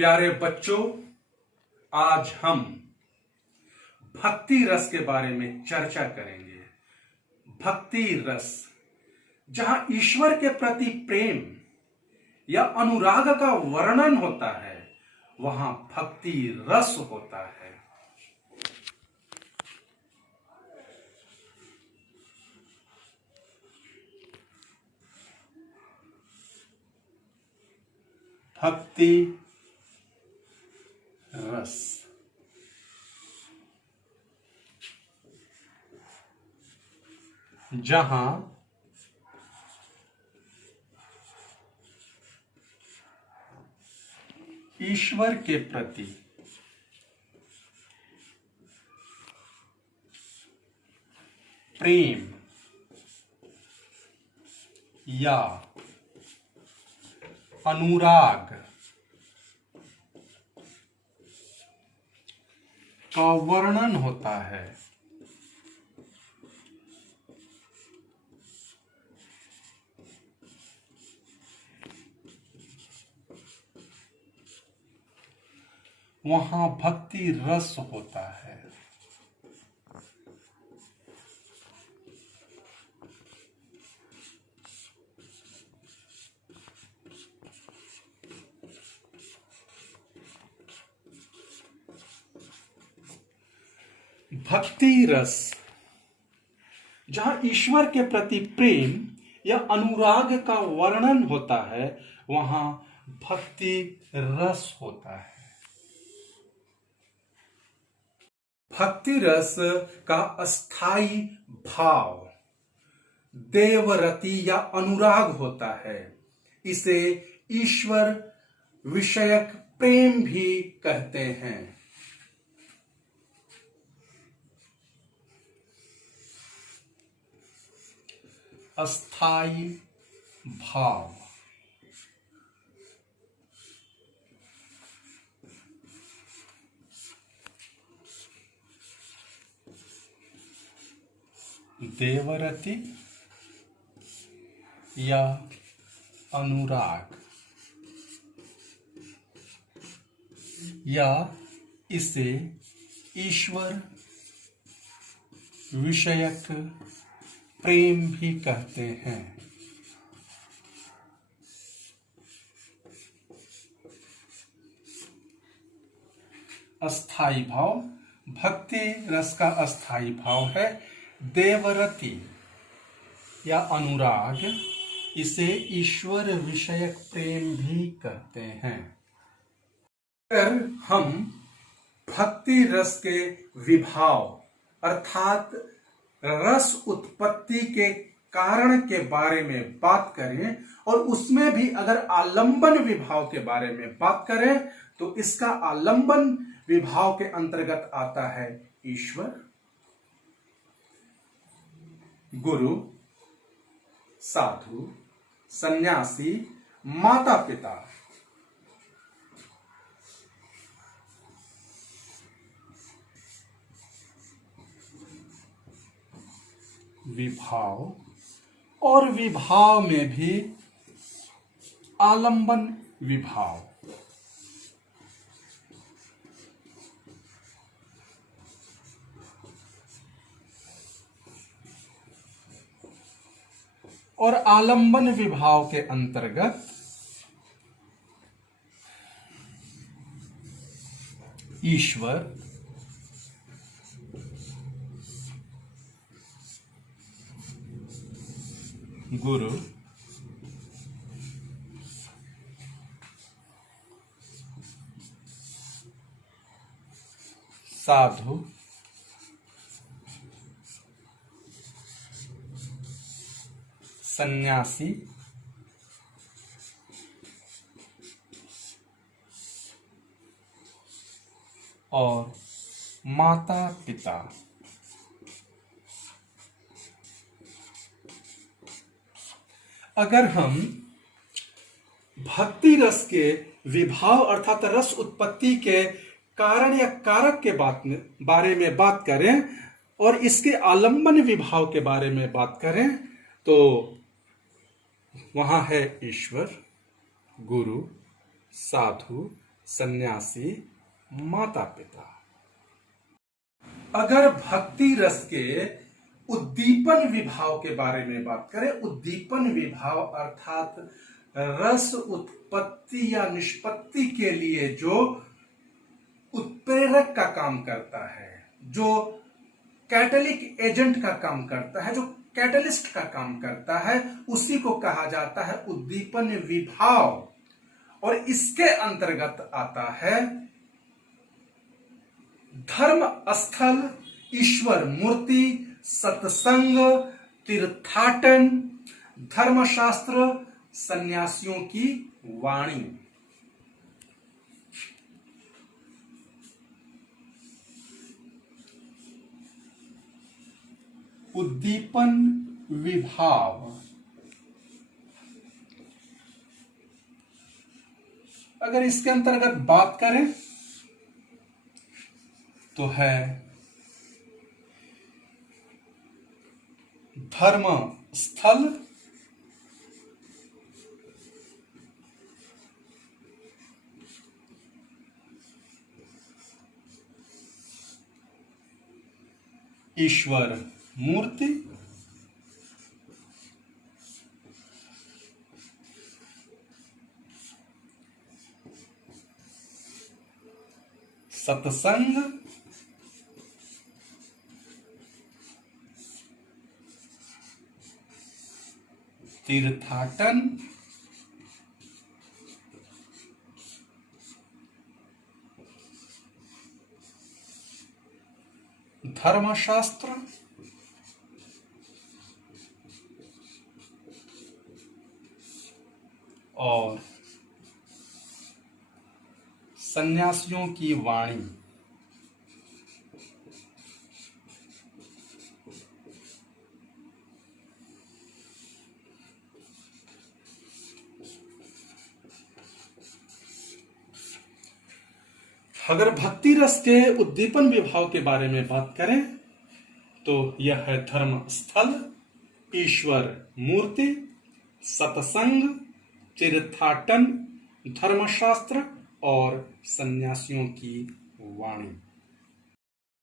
प्यारे बच्चों, आज हम भक्ति रस के बारे में चर्चा करेंगे। भक्ति रस, जहां ईश्वर के प्रति प्रेम या अनुराग का वर्णन होता है, वहां भक्ति रस होता है। भक्ति रस जहां ईश्वर के प्रति प्रेम या अनुराग का वर्णन होता है। वहां भक्ति रस होता है। भक्ति रस जहां ईश्वर के प्रति प्रेम या अनुराग का वर्णन होता है, वहां भक्ति रस होता है। भक्ति रस का अस्थाई भाव देवरति या अनुराग होता है। इसे ईश्वर विषयक प्रेम भी कहते हैं। अस्थाई भाव देवरति या अनुराग, या इसे ईश्वर विषयक प्रेम भी कहते हैं। अस्थाई भाव, भक्ति रस का अस्थाई भाव है देवरति या अनुराग। इसे ईश्वर विषयक प्रेम भी कहते हैं। अगर हम भक्ति रस के विभाव अर्थात रस उत्पत्ति के कारण के बारे में बात करें और उसमें भी अगर आलंबन विभाव के बारे में बात करें, तो इसका आलंबन विभाव के अंतर्गत आता है ईश्वर, गुरु, साधु, सन्यासी, माता पिता। विभाव, और विभाव में भी आलंबन विभाव। और आलंबन विभाव के अंतर्गत ईश्वर, गुरु, साधु, सन्यासी, और माता पिता। अगर हम भक्ति रस के विभाव अर्थात रस उत्पत्ति के कारण या कारक के बारे में बात करें और इसके आलंबन विभाव के बारे में बात करें, तो वहां है ईश्वर, गुरु, साधु, सन्यासी माता पिता। अगर भक्ति रस के उद्दीपन विभाव के बारे में बात करें, उद्दीपन विभाव अर्थात रस उत्पत्ति या निष्पत्ति के लिए जो उत्प्रेरक का काम करता है, जो कैटलिक एजेंट का काम करता है, जो कैटलिस्ट का काम करता है, उसी को कहा जाता है उद्दीपन विभाव। और इसके अंतर्गत आता है धर्म स्थल, ईश्वर मूर्ति, सत्संग, तीर्थाटन, धर्मशास्त्र, सन्यासियों की वाणी। उद्दीपन विभाव अगर इसके अंतर्गत बात करें तो है धर्म स्थल, ईश्वर मूर्ति, सत्संग, तीर्थाटन, धर्मशास्त्र और सन्यासियों की वाणी। अगर भक्ति रस के उद्दीपन विभाव के बारे में बात करें तो यह है धर्म स्थल, ईश्वर मूर्ति, सत्संग, तीर्थाटन, धर्मशास्त्र और सन्यासियों की वाणी।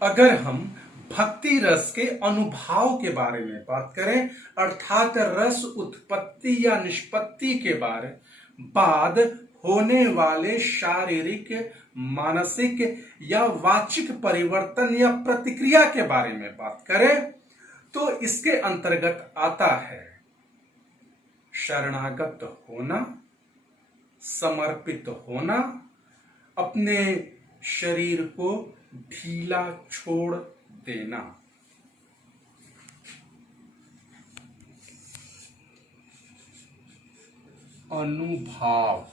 अगर हम भक्ति रस के अनुभाव के बारे में बात करें अर्थात रस उत्पत्ति या निष्पत्ति के बाद होने वाले शारीरिक, मानसिक या वाचिक परिवर्तन या प्रतिक्रिया के बारे में बात करें तो इसके अंतर्गत आता है शरणागत होना, समर्पित होना, अपने शरीर को ढीला छोड़ देना। अनुभाव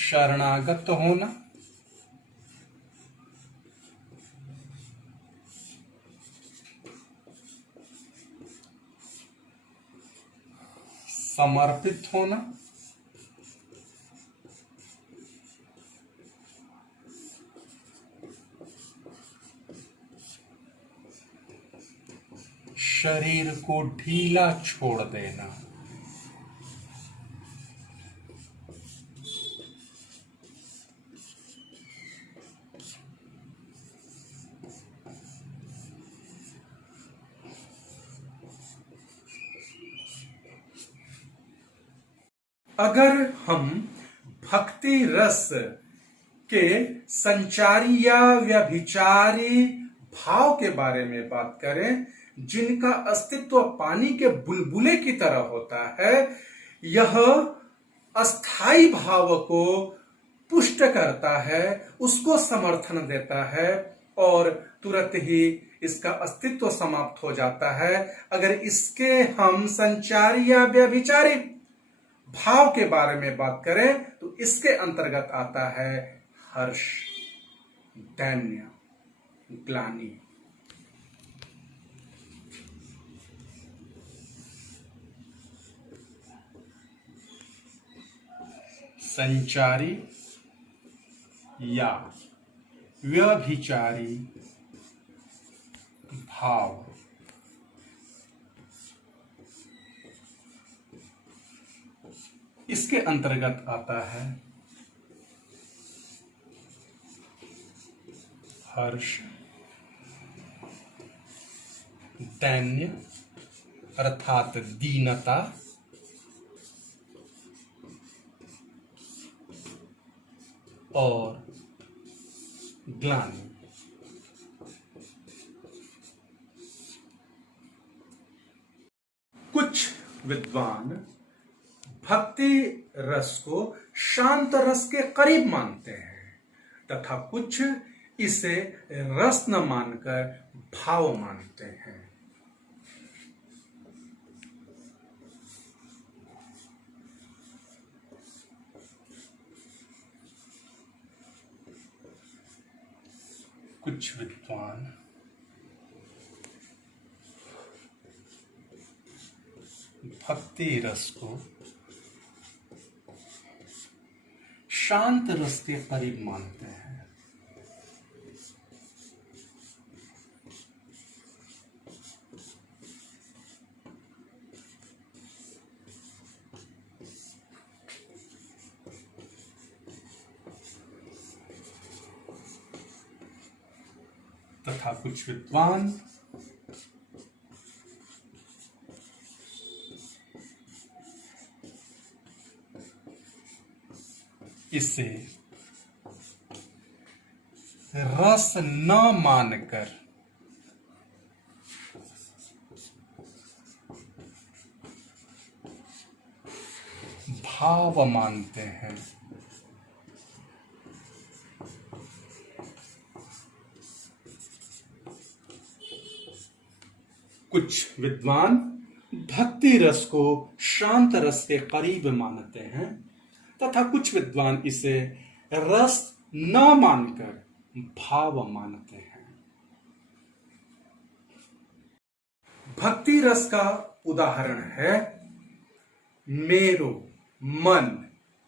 शरणागत होना, समर्पित होना, शरीर को ढीला छोड़ देना। अगर हम भक्ति रस के संचारी या व्यभिचारी भाव के बारे में बात करें जिनका अस्तित्व पानी के बुलबुले की तरह होता है, यह अस्थाई भाव को पुष्ट करता है, उसको समर्थन देता है और तुरंत ही इसका अस्तित्व समाप्त हो जाता है। अगर इसके हम संचारी या व्यभिचारी भाव के बारे में बात करें तो इसके अंतर्गत आता है हर्ष, दैन्य, ग्लानि। संचारी या व्यभिचारी भाव। इसके अंतर्गत आता है हर्ष, दैन्य अर्थात दीनता, और ग्लानि। कुछ विद्वान भक्ति रस को शांत रस के करीब मानते हैं तथा कुछ इसे रस न मानकर भाव मानते हैं। कुछ विद्वान भक्ति रस को शांत रस के करीब मानते हैं। तथा कुछ विद्वान इसे रस न मानकर भाव मानते हैं। कुछ विद्वान भक्ति रस को शांत रस के करीब मानते हैं तथा कुछ विद्वान इसे रस न मानकर भाव मानते हैं। भक्ति रस का उदाहरण है मेरो मन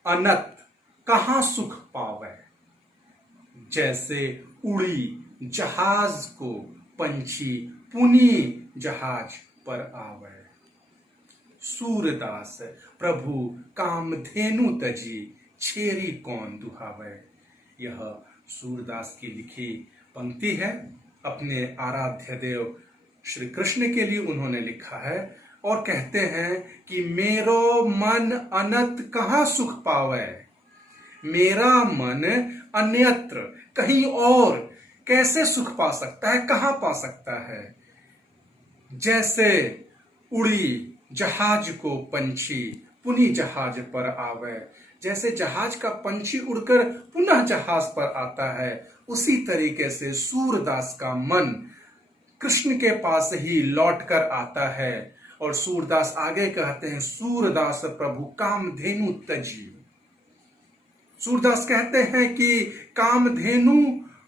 अनत कहां सुख पावे, जैसे उड़ी जहाज को पंछी पुनी जहाज पर आवे। सूरदास प्रभु कामधेनु तजी छेरी कौन दुहावे। यह सूरदास की लिखी पंक्ति है। अपने आराध्य देव श्री कृष्ण के लिए उन्होंने लिखा है और कहते हैं कि मेरो मन अनत कहां सुख पावे, मेरा मन अन्यत्र कहीं और कैसे सुख पा सकता है, कहां पा सकता है। जैसे उड़ी जहाज को पंछी पुनी जहाज पर आवे, जैसे जहाज का पंछी उड़कर पुनः जहाज पर आता है, उसी तरीके से सूरदास का मन कृष्ण के पास ही लौटकर आता है। और सूरदास आगे कहते हैं सूरदास प्रभु कामधेनु तजी। सूरदास कहते हैं कि कामधेनु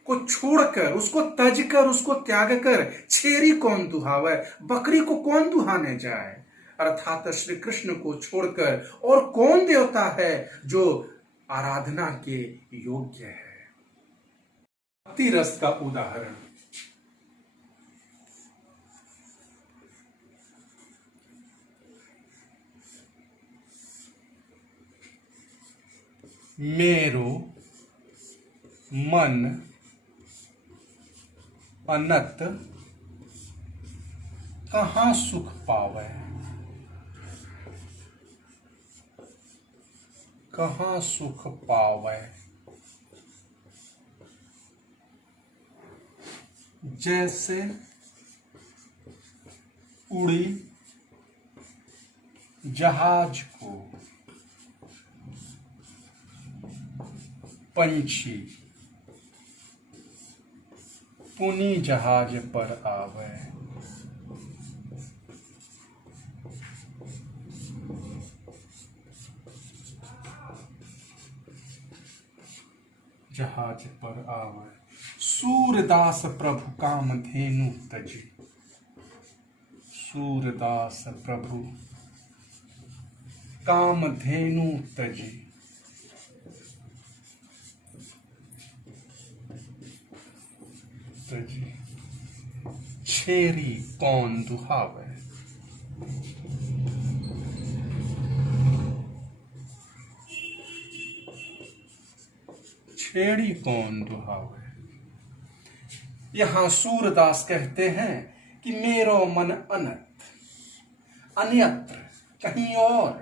को छोड़कर, उसको तज कर, उसको त्याग कर छेरी कौन दुहावे, बकरी को कौन दुहाने जाए। अर्थात श्री कृष्ण को छोड़कर और कौन देवता है जो आराधना के योग्य है। भक्ति रस का उदाहरण मेरो मन अनत कहां सुख पावे, कहां सुख पावे। जैसे उड़ी जहाज को पंछी पुनी जहाज पर आवे। जहाज पर आवे। सूरदास प्रभु कामधेनु तजी। सूरदास प्रभु कामधेनु तजी। तजी छेरी कौन दुहावे। छेड़ी कौन दुहावे। यहां सूरदास कहते हैं कि मेरो मन अन्यत्र कहीं और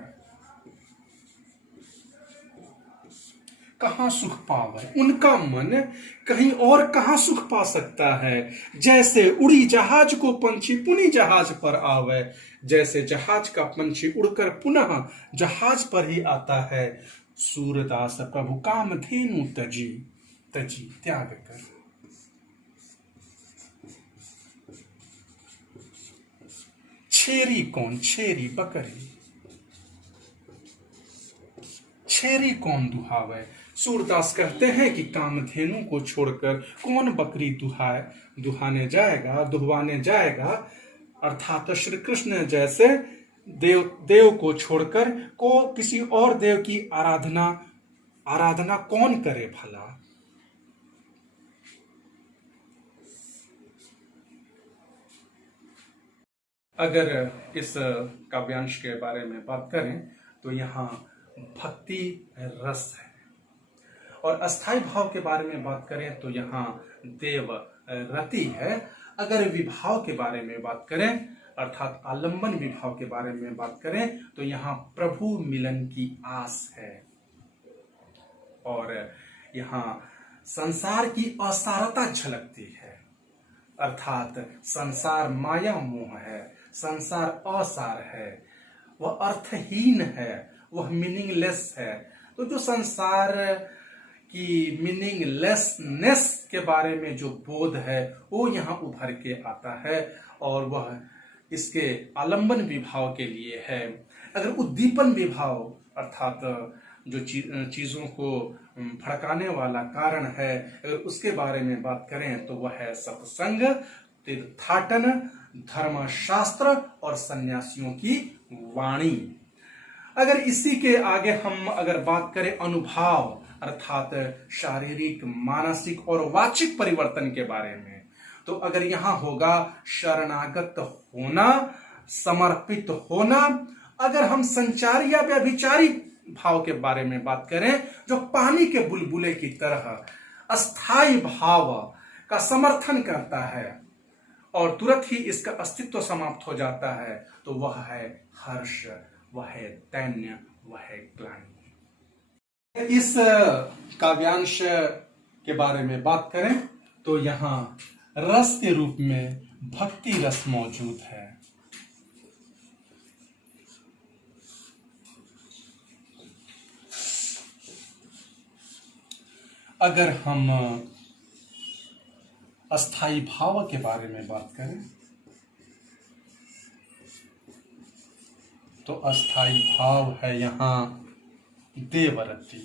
कहां सुख पावे। उनका मन कहीं और कहां सुख पा सकता है। जैसे उड़ी जहाज को पंछी पुनः जहाज पर आवे, जैसे जहाज का पंछी उड़कर पुनः जहाज पर ही आता है, सूरदास प्रभु कामधेनु तजी तजी त्याग कर। छेरी कौन, छेरी बकरी, छेरी कौन दुहावे। सूरदास कहते हैं कि कामधेनु को छोड़कर कौन बकरी दुहाने जाएगा, दुहवाने जाएगा। अर्थात श्री कृष्ण जैसे देव को छोड़कर को किसी और देव की आराधना कौन करे भला। अगर इस काव्यांश के बारे में बात करें तो यहाँ भक्ति रस है, और अस्थाई भाव के बारे में बात करें तो यहाँ देव रति है। अगर विभाव के बारे में बात करें अर्थात आलंबन विभाव के बारे में बात करें तो यहाँ प्रभु मिलन की आस है, और यहाँ संसार की असारता झलकती है। अर्थात संसार माया मोह है, संसार असार है, वह अर्थहीन है, वह मीनिंगलेस है। तो जो संसार की मीनिंगलेसनेस के बारे में जो बोध है वो यहाँ उभर के आता है, और वह इसके आलंबन विभाव के लिए है। अगर उद्दीपन विभाव अर्थात जो चीजों को भड़काने वाला कारण है, अगर उसके बारे में बात करें तो वह है सत्संग, तीर्थाटन, धर्मशास्त्र और सन्यासियों की वाणी। अगर इसी के आगे हम अगर बात करें अनुभाव अर्थात शारीरिक, मानसिक और वाचिक परिवर्तन के बारे में, तो अगर यहाँ होगा शरणागत होना, समर्पित होना। अगर हम संचारी या व्यभिचारी भाव के बारे में बात करें, जो पानी के बुलबुले की तरह अस्थाई भाव का समर्थन करता है और तुरंत ही इसका अस्तित्व समाप्त हो जाता है, तो वह है हर्ष, वह है दैन्य, वह है ग्लानि। इस काव्यांश के बारे में बात करें तो यहाँ रस के रूप में भक्ति रस मौजूद है। अगर हम अस्थाई भाव के बारे में बात करें तो अस्थाई भाव है यहाँ देवरति।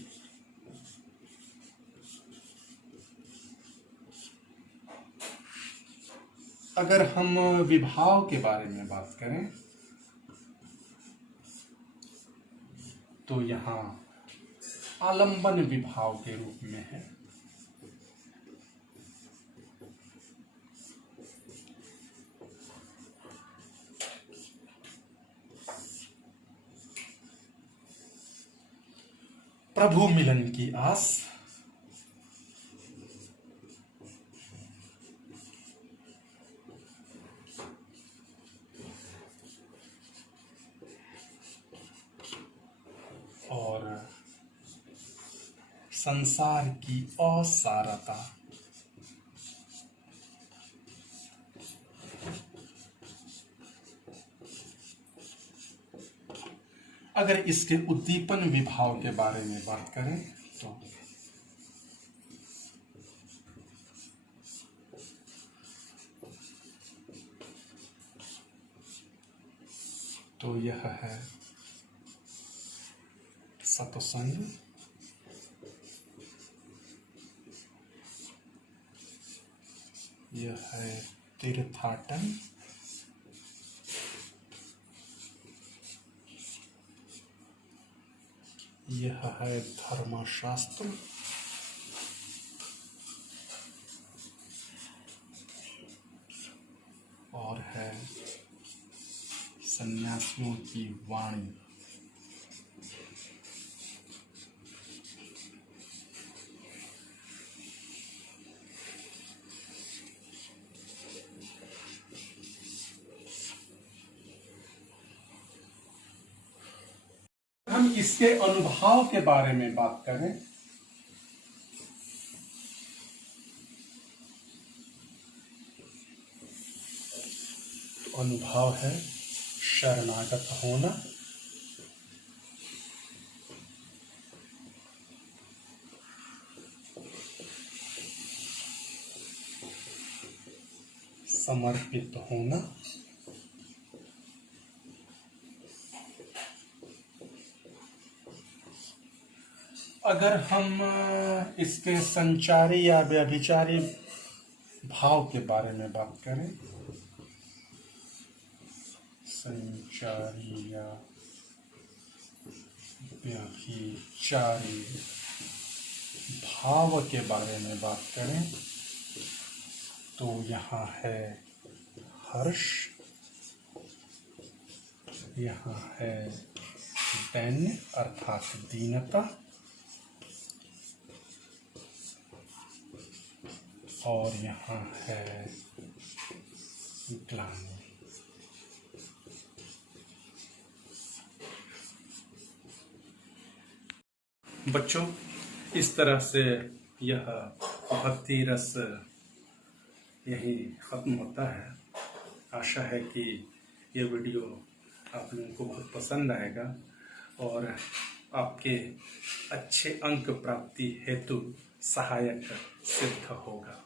अगर हम विभाव के बारे में बात करें तो यहाँ आलंबन विभाव के रूप में है। प्रभु मिलन की आस, और संसार की असारता। अगर इसके उद्दीपन विभाव के बारे में बात करें तो यह है सत्संग, यह है तीर्थाटन, यह है धर्मशास्त्र, और है सन्यासियों की वाणी। इसके अनुभव के बारे में बात करें, तो अनुभव है शरणागत होना, समर्पित होना, अगर हम इसके संचारी या व्यभिचारी भाव के बारे में बात करें, संचारी या व्यभिचारी भाव के बारे में बात करें, तो यहाँ है हर्ष, यहाँ है दैन्य अर्थात दीनता, और यहाँ है ग्लानि। बच्चों, इस तरह से यह भक्ति रस यही ख़त्म होता है। आशा है कि ये वीडियो आप लोगों को बहुत पसंद आएगा और आपके अच्छे अंक प्राप्ति हेतु सहायक सिद्ध होगा।